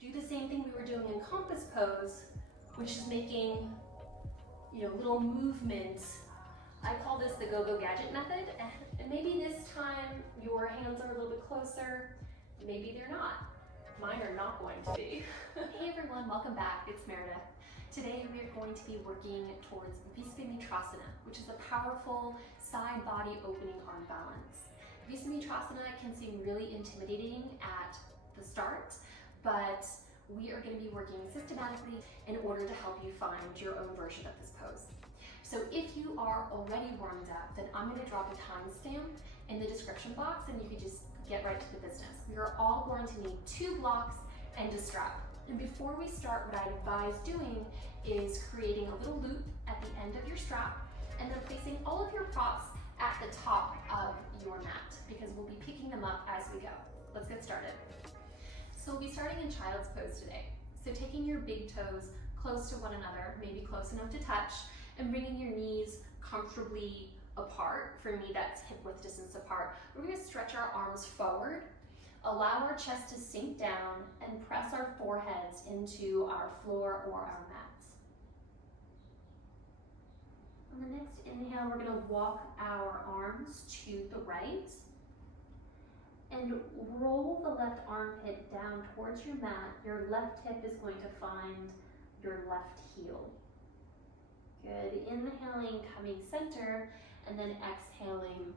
Do the same thing we were doing in compass pose, which is making, little movements. I call this the go-go gadget method, and maybe this time your hands are a little bit closer, maybe they're not. Mine are not going to be. Hey everyone, welcome back, it's Meredith. Today we are going to be working towards Visvamitrasana, which is a powerful side body opening arm balance. Visvamitrasana can seem really intimidating at the start, but we are going to be working systematically in order to help you find your own version of this pose. So if you are already warmed up, then I'm going to drop a timestamp in the description box and you can just get right to the business. You're all going to need 2 blocks and a strap. And before we start, what I advise doing is creating a little loop at the end of your strap and then placing all of your props at the top of your mat because we'll be picking them up as we go. Let's get started. So we'll be starting in child's pose today. So taking your big toes close to one another, maybe close enough to touch, and bringing your knees comfortably apart. For me, that's hip width distance apart. We're going to stretch our arms forward, allow our chest to sink down, and press our foreheads into our floor or our mats. On the next inhale, we're going to walk our arms to the right and roll the left armpit down towards your mat. Your left hip is going to find your left heel. Good. Inhaling, coming center, and then exhaling,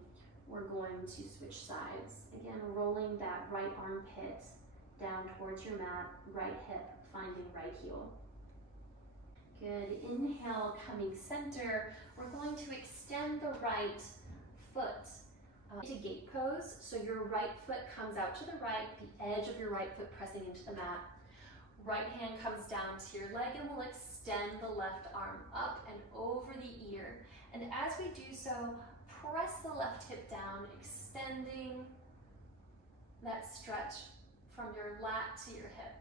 we're going to switch sides. Again, rolling that right armpit down towards your mat, right hip finding right heel. Good. Inhale, coming center. We're going to extend the right foot to gate pose. So your right foot comes out to the right, the edge of your right foot pressing into the mat. Right hand comes down to your leg and we'll extend the left arm up and over the ear. And as we do so, press the left hip down, extending that stretch from your lat to your hip.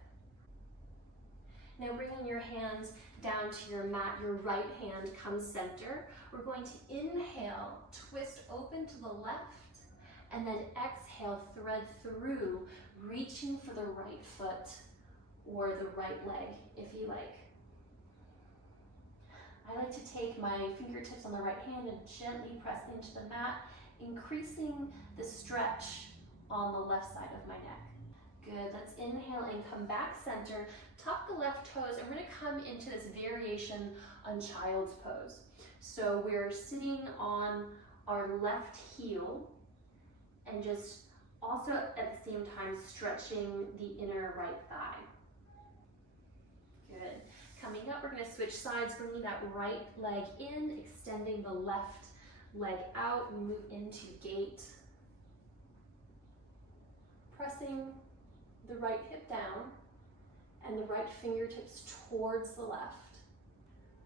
Now bringing your hands down to your mat, your right hand comes center. We're going to inhale, twist open to the left, and then exhale, thread through, reaching for the right foot or the right leg, if you like. I like to take my fingertips on the right hand and gently press into the mat, increasing the stretch on the left side of my neck. Good, let's inhale and come back center, tuck the left toes, and we're gonna come into this variation on child's pose. So we're sitting on our left heel and just also at the same time stretching the inner right thigh. Good. Coming up, we're going to switch sides, bringing that right leg in, extending the left leg out. We move into gate. Pressing the right hip down and the right fingertips towards the left.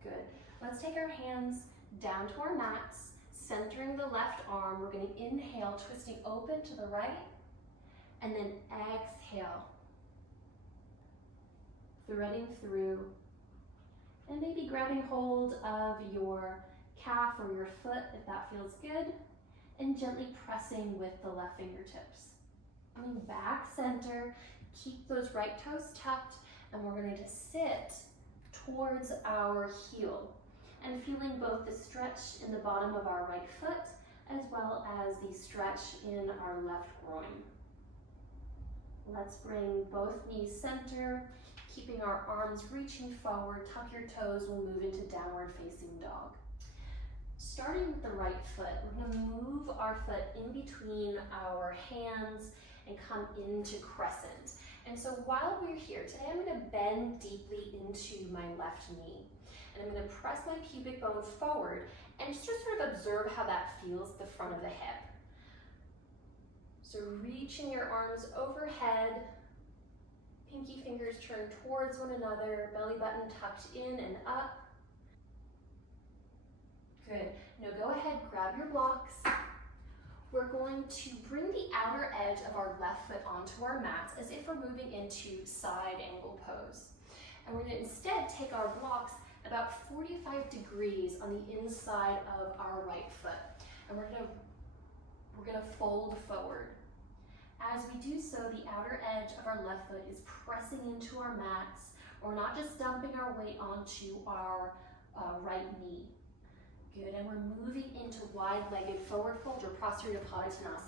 Good. Let's take our hands down to our mats, centering the left arm. We're going to inhale, twisting open to the right, and then exhale, threading through, and maybe grabbing hold of your calf or your foot if that feels good, and gently pressing with the left fingertips. Coming back center, keep those right toes tucked, and we're going to sit towards our heel and feeling both the stretch in the bottom of our right foot as well as the stretch in our left groin. Let's bring both knees center, keeping our arms reaching forward, tuck your toes, we'll move into downward facing dog. Starting with the right foot, we're gonna move our foot in between our hands and come into crescent. And so while we're here, today I'm gonna bend deeply into my left knee. And I'm gonna press my pubic bone forward and just sort of observe how that feels at the front of the hip. So reaching your arms overhead, pinky fingers turn towards one another, belly button tucked in and up. Good. Now go ahead, grab your blocks. We're going to bring the outer edge of our left foot onto our mats as if we're moving into side angle pose. And we're going to instead take our blocks about 45 degrees on the inside of our right foot. And we're going to fold forward. As we do so, the outer edge of our left foot is pressing into our mats. We're not just dumping our weight onto our right knee. Good, and we're moving into wide-legged forward fold or Visvamitrasana.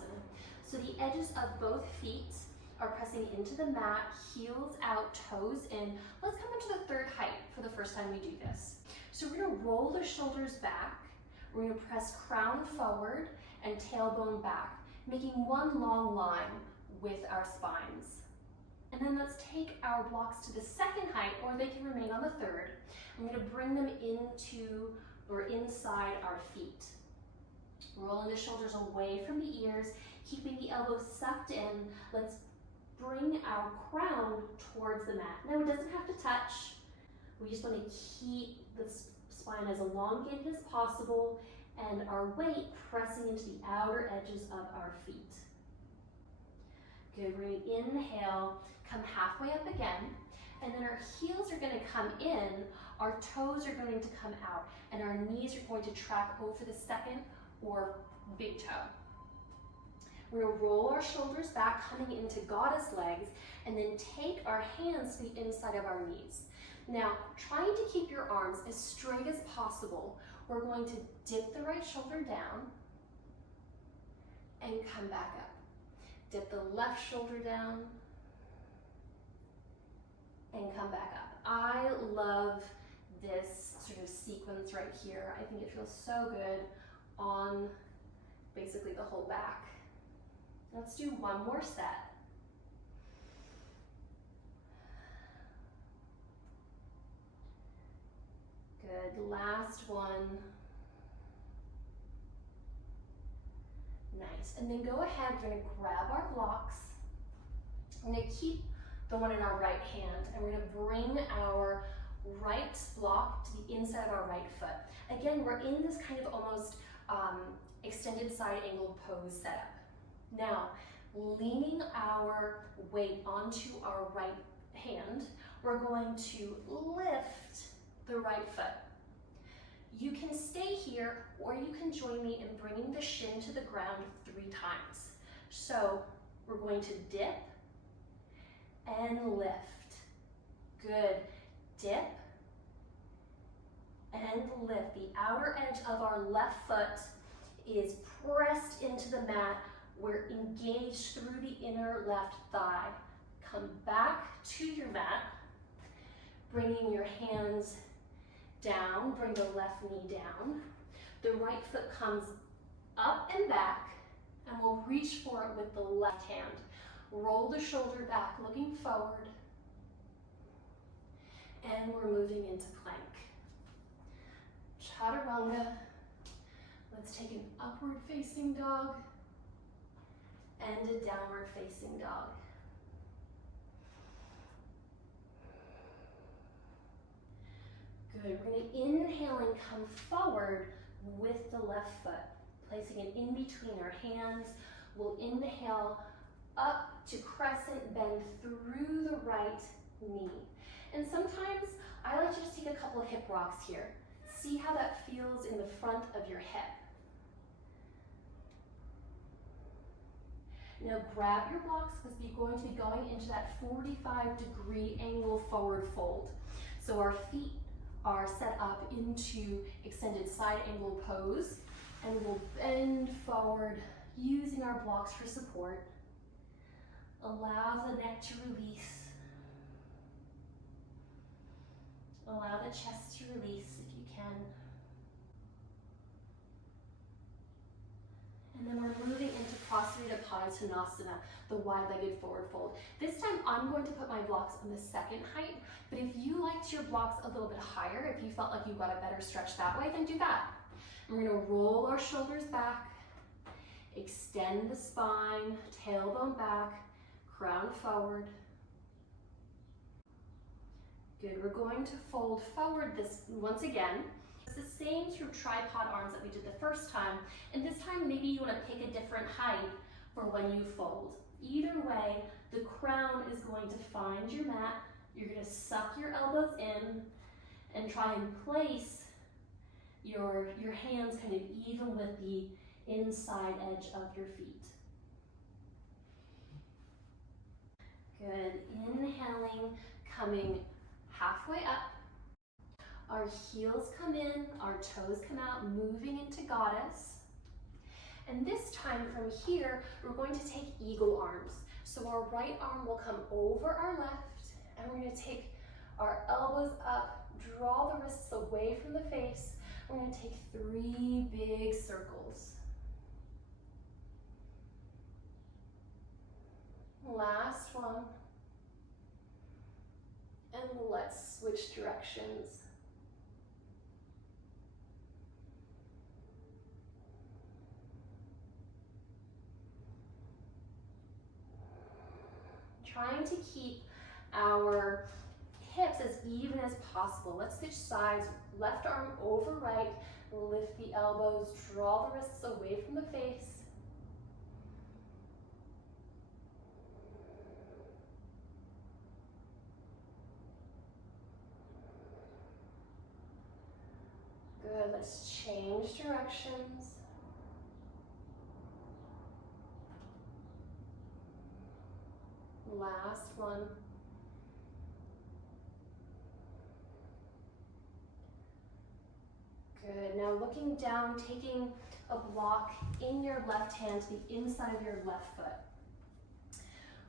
So the edges of both feet are pressing into the mat, heels out, toes in. Let's come into the third height for the first time we do this. So we're gonna roll the shoulders back. We're gonna press crown forward and tailbone back, making one long line with our spines. And then let's take our blocks to the second height, or they can remain on the third. I'm gonna bring them into or inside our feet. Rolling the shoulders away from the ears, keeping the elbows sucked in. Let's bring our crown towards the mat. Now it doesn't have to touch. We just want to keep the spine as elongated as possible and our weight pressing into the outer edges of our feet. Good, we're going to inhale, come halfway up again, and then our heels are going to come in, our toes are going to come out, and our knees are going to track over the second or big toe. We're going to roll our shoulders back, coming into goddess legs, and then take our hands to the inside of our knees. Now, trying to keep your arms as straight as possible, we're going to dip the right shoulder down and come back up. Dip the left shoulder down and come back up. I love this sort of sequence right here. I think it feels so good on basically the whole back. Let's do one more set. Good, last one. Nice, and then go ahead, we're gonna grab our blocks. We're gonna keep the one in our right hand, and we're gonna bring our right block to the inside of our right foot. Again, we're in this kind of almost extended side angled pose setup. Now, leaning our weight onto our right hand, we're going to lift the right foot. You can stay here, or you can join me in bringing the shin to the ground 3 times. So we're going to dip and lift. Good. Dip and lift. The outer edge of our left foot is pressed into the mat. We're engaged through the inner left thigh. Come back to your mat, bringing your hands down, bring the left knee down. The right foot comes up and back, and we'll reach for it with the left hand. Roll the shoulder back, looking forward, and we're moving into plank. Chaturanga. Let's take an upward facing dog and a downward facing dog. Good, we're going to inhale and come forward with the left foot, placing it in between our hands. We'll inhale up to crescent bend through the right knee. And sometimes I like to just take a couple of hip rocks here. See how that feels in the front of your hip. Now grab your blocks because we're going to be going into that 45-degree angle forward fold. So our feet are set up into extended side angle pose, and we'll bend forward using our blocks for support. Allow the neck to release. Allow the chest to release if you can. And then we're moving into Visvamitrasana, the wide-legged forward fold. This time I'm going to put my blocks on the second height, but if you liked your blocks a little bit higher, if you felt like you got a better stretch that way, then do that. And we're gonna roll our shoulders back, extend the spine, tailbone back, crown forward. Good, we're going to fold forward this once again. It's the same through tripod arms that we did the first time, and this time maybe you want to pick a different height for when you fold. Either way, the crown is going to find your mat. You're going to suck your elbows in and try and place your hands kind of even with the inside edge of your feet. Good. Inhaling, coming halfway up. Our heels come in, our toes come out, moving into goddess. And this time from here, we're going to take eagle arms. So our right arm will come over our left, and we're going to take our elbows up, draw the wrists away from the face. We're going to take 3 big circles. Last one. And let's switch directions. Trying to keep our hips as even as possible. Let's switch sides. Left arm over right, lift the elbows, draw the wrists away from the face. Good, let's change directions. Last one. Good, now looking down, taking a block in your left hand to the inside of your left foot.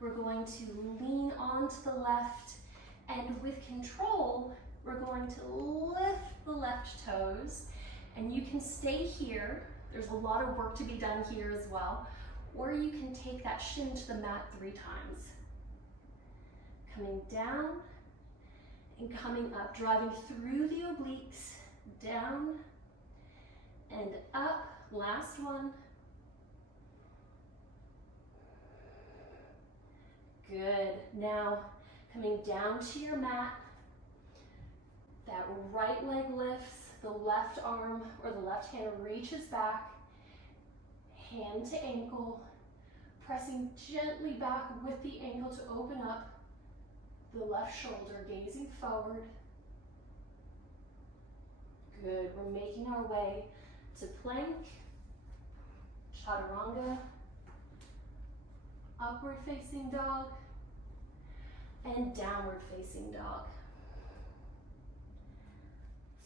We're going to lean onto the left, and with control, we're going to lift the left toes, and you can stay here. There's a lot of work to be done here as well, or you can take that shin to the mat 3 times. Coming down and coming up, driving through the obliques, down and up. Last one. Good. Now coming down to your mat. That right leg lifts, the left arm or the left hand reaches back, hand to ankle, pressing gently back with the ankle to open up the left shoulder, gazing forward. Good, we're making our way to plank, chaturanga, upward facing dog, and downward facing dog.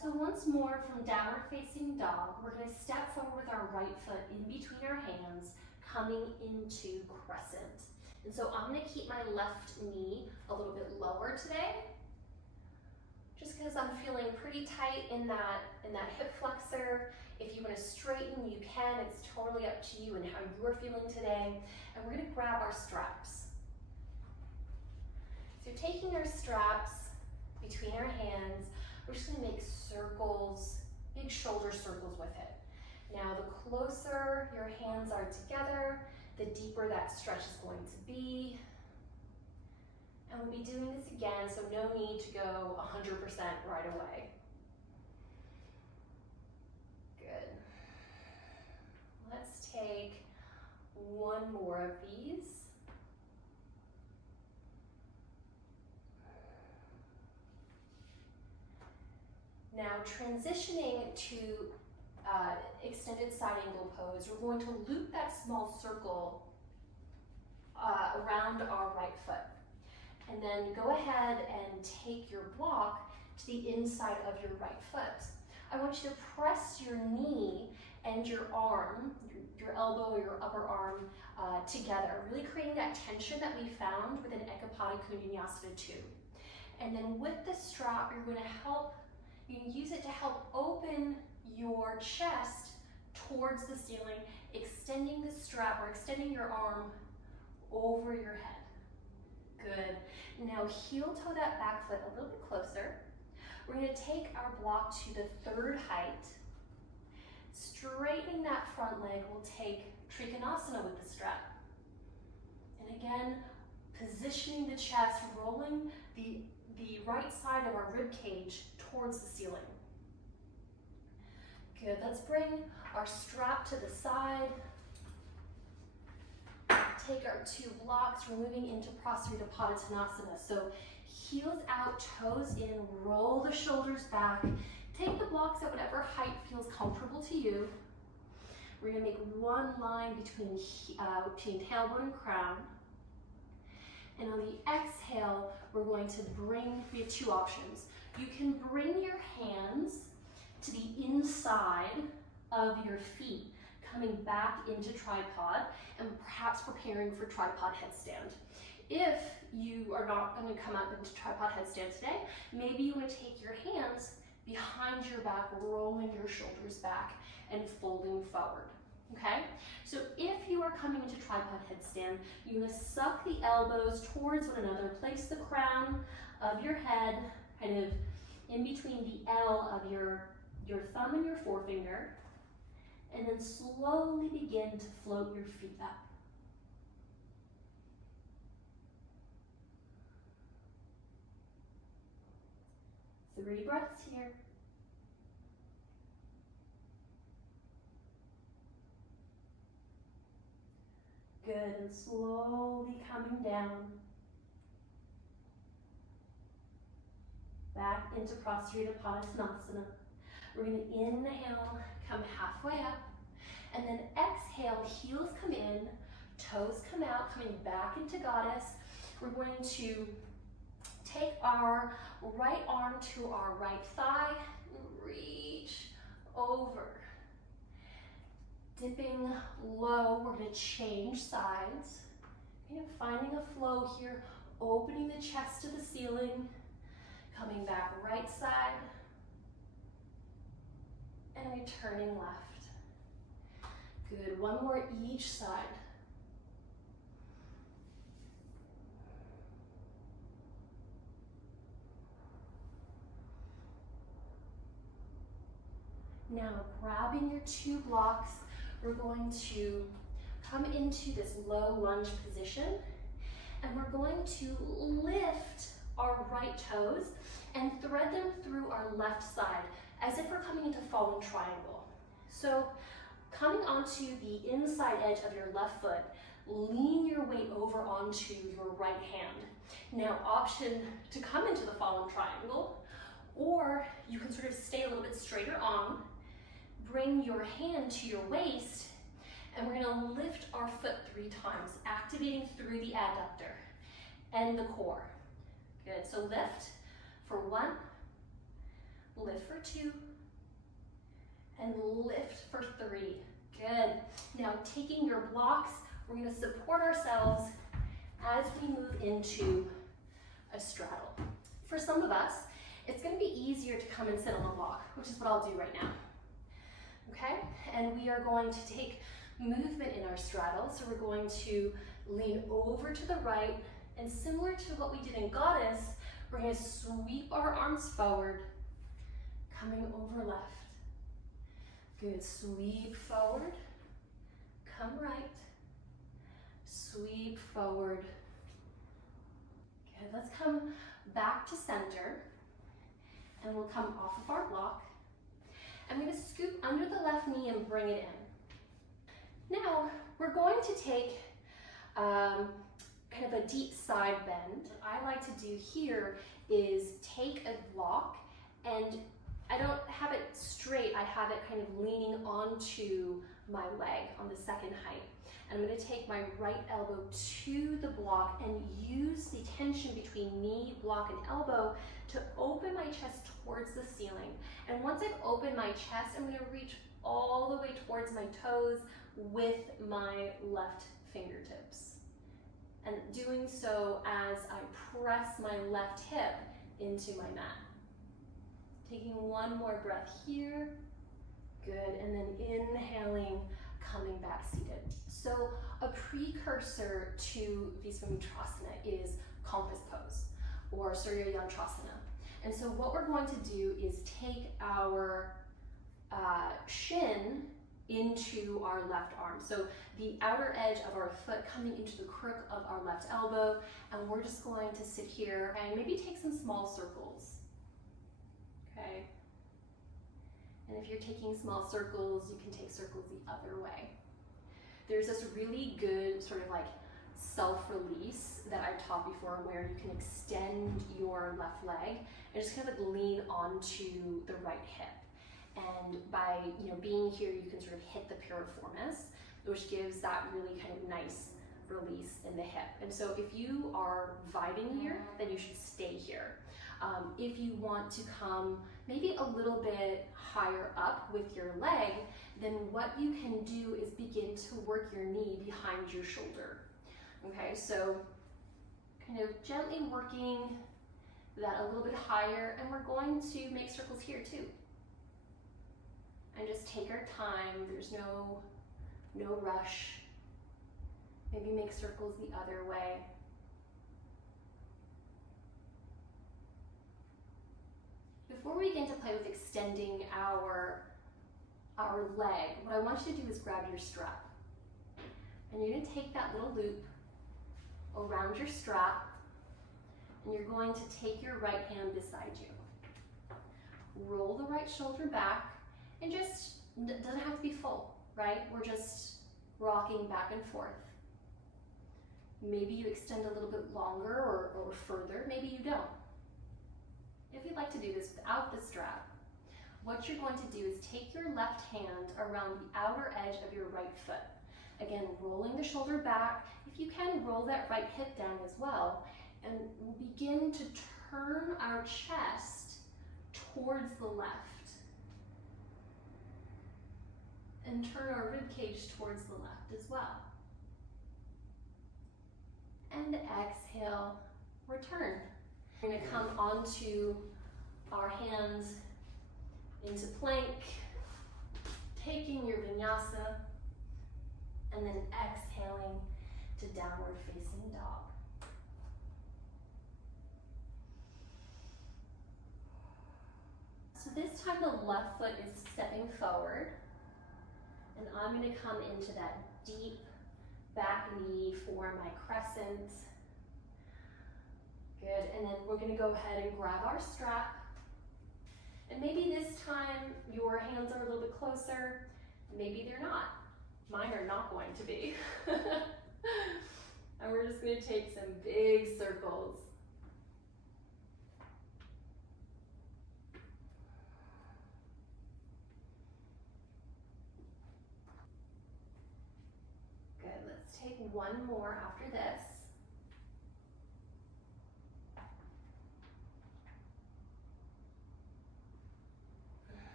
So once more from downward facing dog, we're going to step forward with our right foot in between our hands, coming into crescent. And so I'm going to keep my left knee a little bit lower today, just because I'm feeling pretty tight in that hip flexor. If you want to straighten, you can. It's totally up to you and how you're feeling today. And we're going to grab our straps. So you're taking our straps between our hands. We're just going to make circles, big shoulder circles with it. Now, the closer your hands are together, the deeper that stretch is going to be. And we'll be doing this again, so no need to go 100% right away. Good. Let's take one more of these. Now, transitioning to extended side angle pose, we're going to loop that small circle around our right foot. And then go ahead and take your block to the inside of your right foot. I want you to press your knee and your arm, your elbow or your upper arm together, really creating that tension that we found with an Ekapada Kunyasana 2. And then with the strap, you're going to help, you can use it to help open your chest towards the ceiling, extending the strap or extending your arm over your head. Good. Now heel toe that back foot a little bit closer. We're going to take our block to the 3rd height. Straightening that front leg, we'll take Trikonasana with the strap. And again, positioning the chest, rolling the right side of our rib cage towards the ceiling. Good. Let's bring our strap to the side. Take our 2 blocks, we're moving into Prasarita-Padottanasana. So heels out, toes in, roll the shoulders back. Take the blocks at whatever height feels comfortable to you. We're going to make one line between tailbone and crown. And on the exhale, we're going to we have two options. You can bring your hands to the inside of your feet, coming back into tripod and perhaps preparing for tripod headstand. If you are not going to come up into tripod headstand today, maybe you want to take your hands behind your back, rolling your shoulders back and folding forward. Okay, so if you are coming into tripod headstand, you're going to suck the elbows towards one another, place the crown of your head kind of in between the L of your thumb and your forefinger, and then slowly begin to float your feet up. Three breaths here. Good, and slowly coming down. Back into Tripod Headstand. We're going to inhale, come halfway up, and then exhale, heels come in, toes come out, coming back into Goddess. We're going to take our right arm to our right thigh, reach over. Dipping low, we're going to change sides. Kind of finding a flow here, opening the chest to the ceiling, coming back right side, and returning left. Good, one more each side. Now, grabbing your two blocks, we're going to come into this low lunge position, and we're going to lift our right toes and thread them through our left side as if we're coming into fallen triangle. So coming onto the inside edge of your left foot, lean your weight over onto your right hand. Now, option to come into the fallen triangle, or you can sort of stay a little bit straighter on. Bring your hand to your waist, and we're going to lift our foot 3 times, activating through the adductor and the core. Good, so lift for 1, lift for 2, and lift for 3. Good. Now taking your blocks, we're going to support ourselves as we move into a straddle. For some of us, it's going to be easier to come and sit on the block, which is what I'll do right now. Okay, and we are going to take movement in our straddle. So we're going to lean over to the right, and similar to what we did in Goddess, we're going to sweep our arms forward, coming over left. Good, sweep forward, come right, sweep forward. Good, let's come back to center, and we'll come off of our block. I'm going to scoop under the left knee and bring it in. Now, we're going to take kind of a deep side bend. What I like to do here is take a block, and I don't have it straight, I have it kind of leaning onto my leg on the second height. And I'm going to take my right elbow to the block and use the tension between knee, block, and elbow to open my chest towards the ceiling. And once I've opened my chest, I'm going to reach all the way towards my toes with my left fingertips. And doing so as I press my left hip into my mat. Taking one more breath here. Good, and then inhaling, coming back seated. So a precursor to Visvamitrasana is compass pose, or Surya Yantrasna. And so what we're going to do is take our shin into our left arm. So the outer edge of our foot coming into the crook of our left elbow, and we're just going to sit here and maybe take some small circles. Okay. And if you're taking small circles, you can take circles the other way. There's this really good sort of like self-release that I've taught before where you can extend your left leg and just kind of like lean onto the right hip. And by being here, you can sort of hit the piriformis, which gives that really kind of nice release in the hip. And so if you are vibing here, then you should stay here. If you want to come maybe a little bit higher up with your leg, then what you can do is begin to work your knee behind your shoulder. Okay, so kind of gently working that a little bit higher, and we're going to make circles here too. And just take our time, there's no rush. Maybe make circles the other way. Before we begin to play with extending our leg, what I want you to do is grab your strap. And you're going to take that little loop around your strap, and you're going to take your right hand beside you. Roll the right shoulder back, and just, it doesn't have to be full, right? We're just rocking back and forth. Maybe you extend a little bit longer or further, maybe you don't. If you'd like to do this without the strap, what you're going to do is take your left hand around the outer edge of your right foot. Again, rolling the shoulder back. If you can, roll that right hip down as well. And we'll begin to turn our chest towards the left. And turn our rib cage towards the left as well. And exhale, return. We're going to come onto our hands into plank, taking your vinyasa, and then exhaling to downward facing dog. So this time the left foot is stepping forward, and I'm going to come into that deep back knee for my crescent. Good, and then we're going to go ahead and grab our strap. And maybe this time your hands are a little bit closer, maybe they're not. Mine are not going to be. And we're just going to take some big circles. Good, let's take one more after this.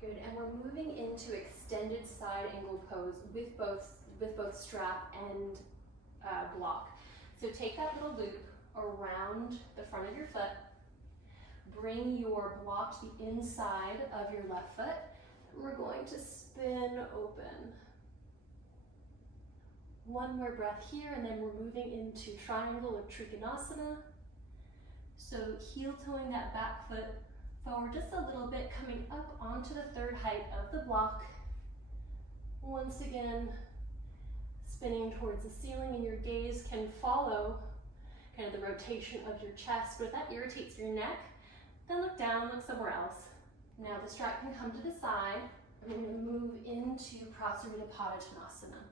Good, and we're moving into extended side angle pose with both strap and block. So take that little loop around the front of your foot, bring your block to the inside of your left foot, and we're going to spin open. One more breath here, and then we're moving into triangle or Trikonasana. So heel toeing that back foot forward just a little bit, coming up onto the third height of the block. Once again, spinning towards the ceiling, and your gaze can follow kind of the rotation of your chest, but if that irritates your neck, then look down, look somewhere else. Now the strap can come to the side, and we're going to move into Visvamitrasana.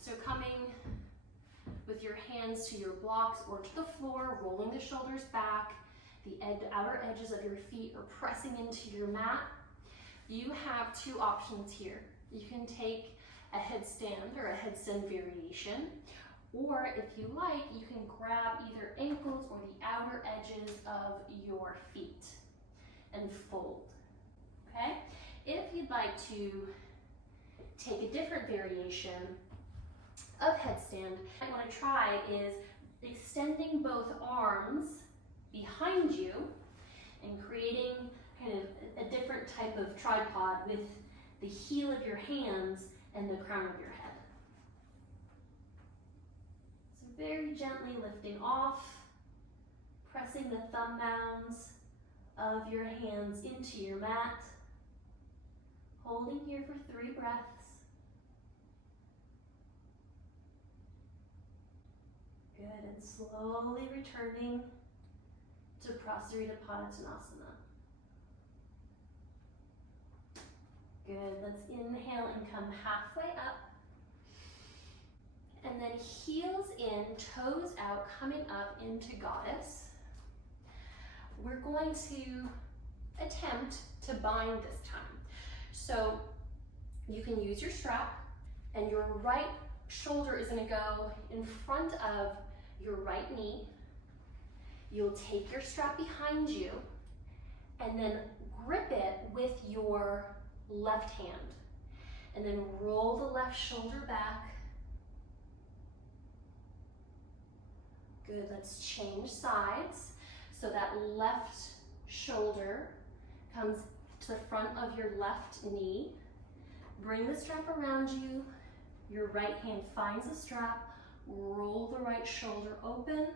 So coming with your hands to your blocks or to the floor, rolling the shoulders back, the outer edges of your feet are pressing into your mat. You have two options here. You can take a headstand or a headstand variation, or if you like, you can grab either ankles or the outer edges of your feet and fold, okay? If you'd like to take a different variation of headstand, what I want to try is extending both arms behind you and creating kind of a different type of tripod with the heel of your hands and the crown of your head. So very gently lifting off, pressing the thumb mounds of your hands into your mat, holding here for 3 breaths. Good, and slowly returning to Visvamitrasana. Good, let's inhale and come halfway up. And then heels in, toes out, coming up into Goddess. We're going to attempt to bind this time. So you can use your strap, And your right shoulder is gonna go in front of your right knee. You'll take your strap behind you and then grip it with your left hand. And then roll the left shoulder back. Good, let's change sides. So that left shoulder comes to the front of your left knee. Bring the strap around you. Your right hand finds the strap. Roll the right shoulder open.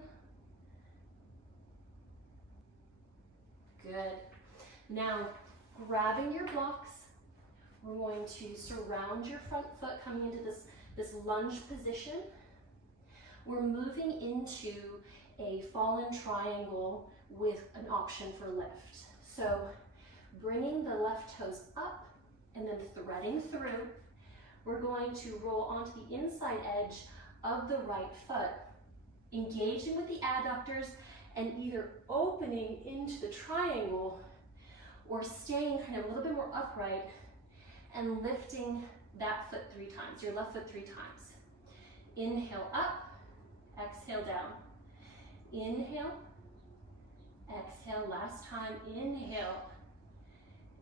Good. Now, grabbing your blocks, we're going to surround your front foot coming into this lunge position. We're moving into a fallen triangle with an option for lift. So bringing the left toes up and then threading through, we're going to roll onto the inside edge of the right foot, engaging with the adductors and either opening into the triangle or staying kind of a little bit more upright and lifting that foot 3 times, your left foot 3 times. Inhale up, exhale down. Inhale, exhale, last time, inhale,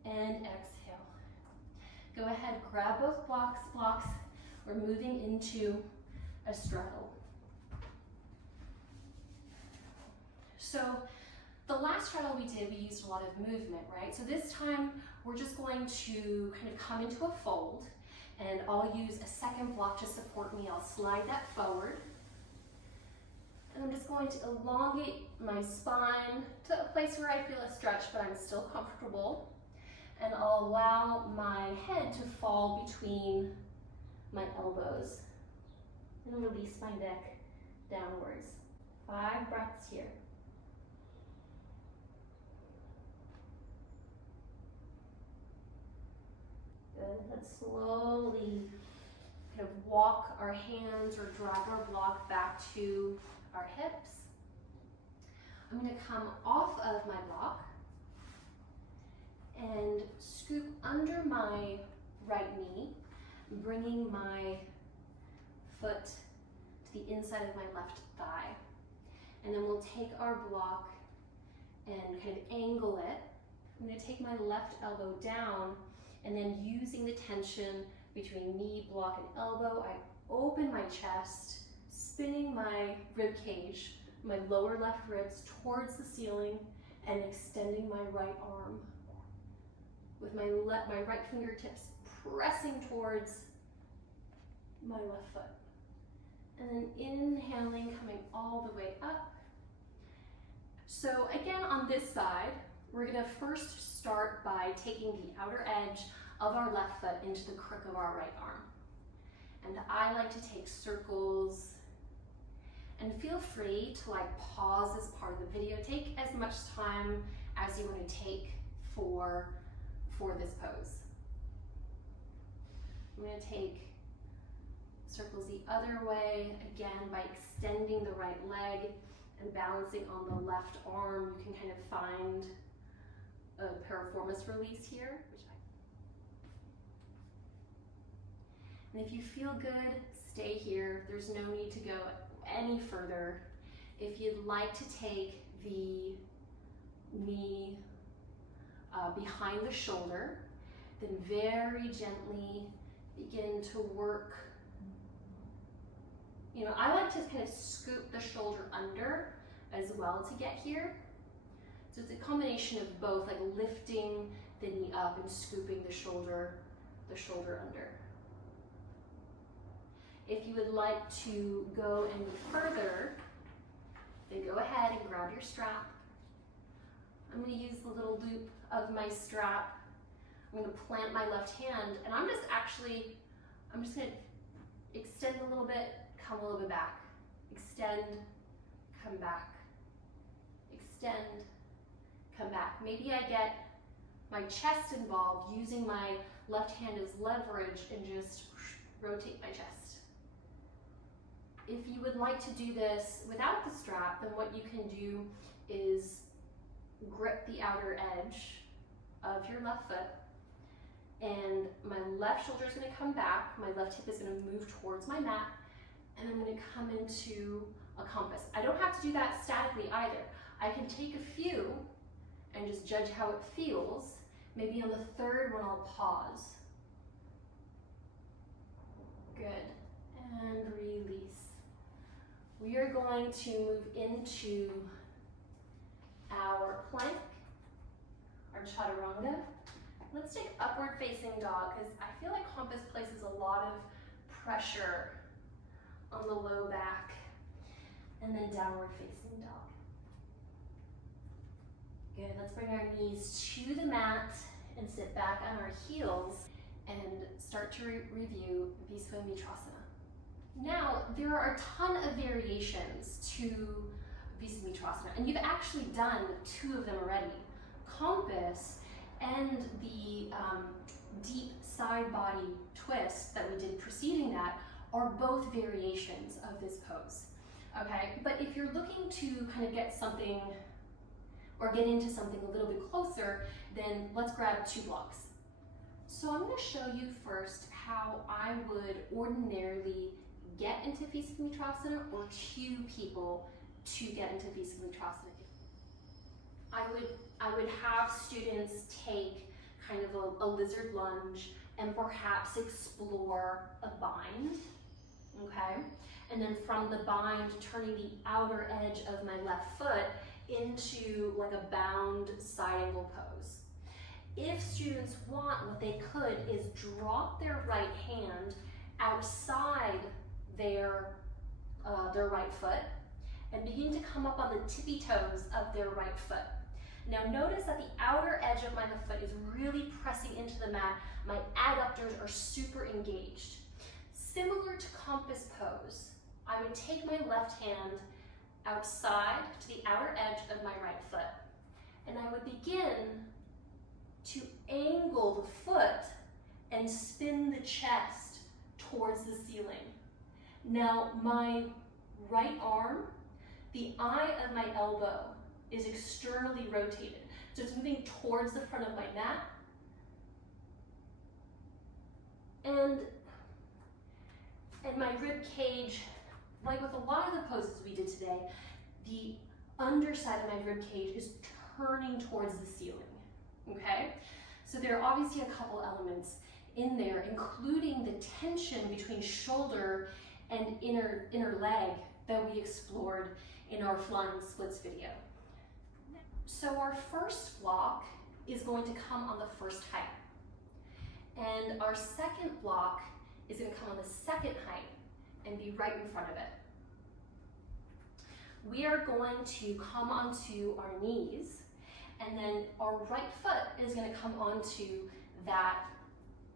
and exhale. Go ahead, grab both blocks. We're moving into a straddle. So the last straddle we did, we used a lot of movement, right? So this time, we're just going to kind of come into a fold, and I'll use a second block to support me. I'll slide that forward. And I'm just going to elongate my spine to a place where I feel a stretch, but I'm still comfortable. And I'll allow my head to fall between my elbows. And release my neck downwards. 5 breaths here. Good. Let's slowly kind of walk our hands or drag our block back to our hips. I'm going to come off of my block and scoop under my right knee, bringing my foot to the inside of my left thigh. And then we'll take our block and kind of angle it. I'm going to take my left elbow down, and then using the tension between knee, block, and elbow, I open my chest, spinning my rib cage, my lower left ribs towards the ceiling, and extending my right arm with my right fingertips pressing towards my left foot. And then inhaling, coming all the way up. So again, on this side, we're gonna first start by taking the outer edge of our left foot into the crook of our right arm. And I like to take circles, and feel free to pause this part of the video. Take as much time as you want to take for this pose. I'm going to take circles the other way, again by extending the right leg and balancing on the left arm. You can kind of find a piriformis release here. And if you feel good, stay here. There's no need to go any further. If you'd like to take the knee behind the shoulder, then very gently begin to work. I like to kind of scoop the shoulder under as well to get here. So it's a combination of both, like lifting the knee up and scooping the shoulder under. If you would like to go any further, then go ahead and grab your strap. I'm going to use the little loop of my strap. I'm going to plant my left hand, and I'm just going to extend a little bit, come a little bit back. Extend, come back. Extend, come back. Maybe I get my chest involved, using my left hand as leverage, and just rotate my chest. If you would like to do this without the strap, then what you can do is grip the outer edge of your left foot and my left shoulder is going to come back, my left hip is going to move towards my mat, and I'm going to come into a compass. I don't have to do that statically either. I can take a few and just judge how it feels. Maybe on the third one I'll pause. Good, and release. We are going to move into our plank, our chaturanga. Let's take upward facing dog, because I feel like compass places a lot of pressure on the low back. And then downward facing dog. Good, let's bring our knees to the mat and sit back on our heels and start to review Visvamitrasana. Now, there are a ton of variations to Visvamitrasana, and you've actually done 2 of them already. Compass and the deep side body twist that we did preceding that are both variations of this pose. Okay, but if you're looking to kind of get something or get into something a little bit closer, then let's grab 2 blocks. So I'm going to show you first how I would ordinarily get into Visvamitrasana or cue people to get into Visvamitrasana. I would have students take kind of a lizard lunge and perhaps explore a bind, okay? And then from the bind, turning the outer edge of my left foot into like a bound side angle pose. If students want, what they could is drop their right hand outside their right foot and begin to come up on the tippy toes of their right foot. Now notice that the outer edge of my left foot is really pressing into the mat. My adductors are super engaged. Similar to compass pose, I would take my left hand outside to the outer edge of my right foot, and I would begin to angle the foot and spin the chest towards the ceiling. Now my right arm, the eye of my elbow is externally rotated. So it's moving towards the front of my mat. And my rib cage, like with a lot of the poses we did today, the underside of my rib cage is turning towards the ceiling, okay? So there are obviously a couple elements in there, including the tension between shoulder and inner leg that we explored in our flying splits video. So our first block is going to come on the first height. And our second block is going to come on the second height and be right in front of it. We are going to come onto our knees, and then our right foot is going to come onto that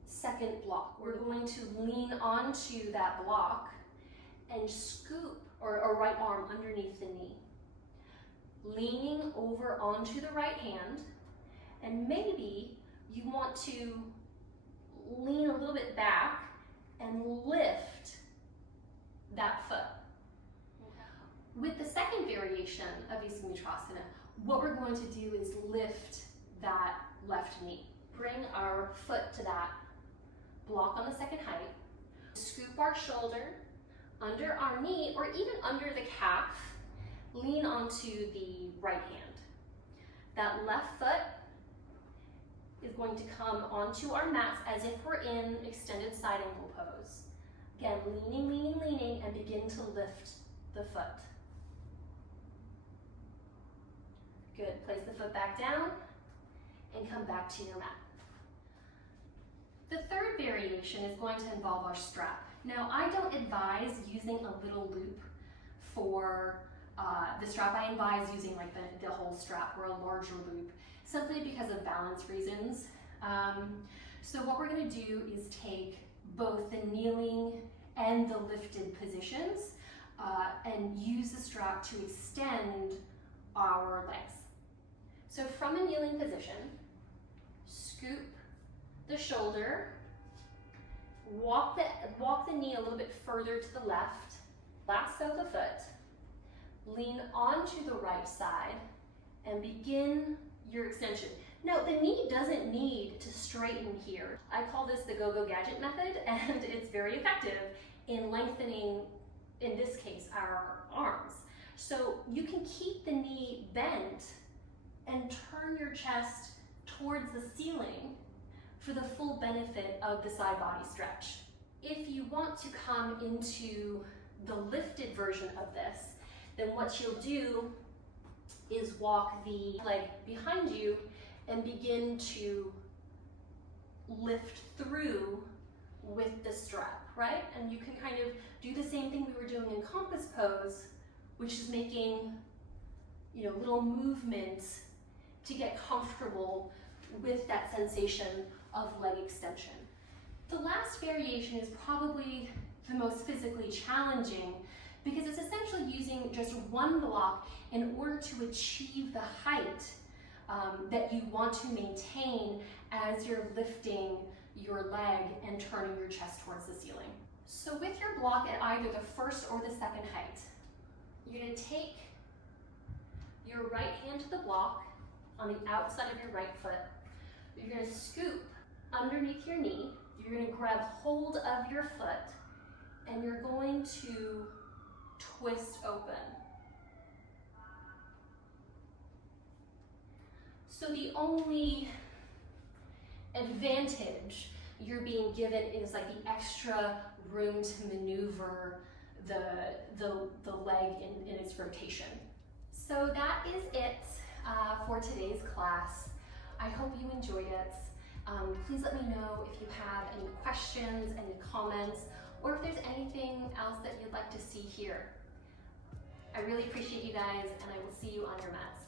second block. We're going to lean onto that block and scoop our right arm underneath the knee. Leaning over onto the right hand, and maybe you want to lean a little bit back and lift that foot. With the second variation of Visvamitrasana, what we're going to do is lift that left knee. Bring our foot to that block on the second height. Scoop our shoulder under our knee or even under the calf. Lean onto the right hand. That left foot is going to come onto our mats as if we're in extended side angle pose. Again, leaning, leaning, leaning, and begin to lift the foot. Good, place the foot back down and come back to your mat. The third variation is going to involve our strap. Now, I don't advise using a little loop for the strap. I advise using like the whole strap or a larger loop, simply because of balance reasons. So what we're going to do is take both the kneeling and the lifted positions and use the strap to extend our legs. So from a kneeling position, scoop the shoulder, walk the knee a little bit further to the left, lasso the foot, lean onto the right side, and begin your extension. Now, the knee doesn't need to straighten here. I call this the go-go gadget method, and it's very effective in lengthening, in this case, our arms. So you can keep the knee bent and turn your chest towards the ceiling for the full benefit of the side body stretch. If you want to come into the lifted version of this, then what you'll do is walk the leg behind you and begin to lift through with the strap, right? And you can kind of do the same thing we were doing in compass pose, which is making, little movements to get comfortable with that sensation of leg extension. The last variation is probably the most physically challenging because it's essentially using just one block in order to achieve the height that you want to maintain as you're lifting your leg and turning your chest towards the ceiling. So with your block at either the first or the second height, you're going to take your right hand to the block on the outside of your right foot. You're going to scoop underneath your knee. You're going to grab hold of your foot and you're going to twist open. So the only advantage you're being given is like the extra room to maneuver the leg in its rotation. So that is it for today's class. I hope you enjoyed it. Please let me know if you have any questions, any comments, or if there's anything else that you'd like to see here. I really appreciate you guys, and I will see you on your mats.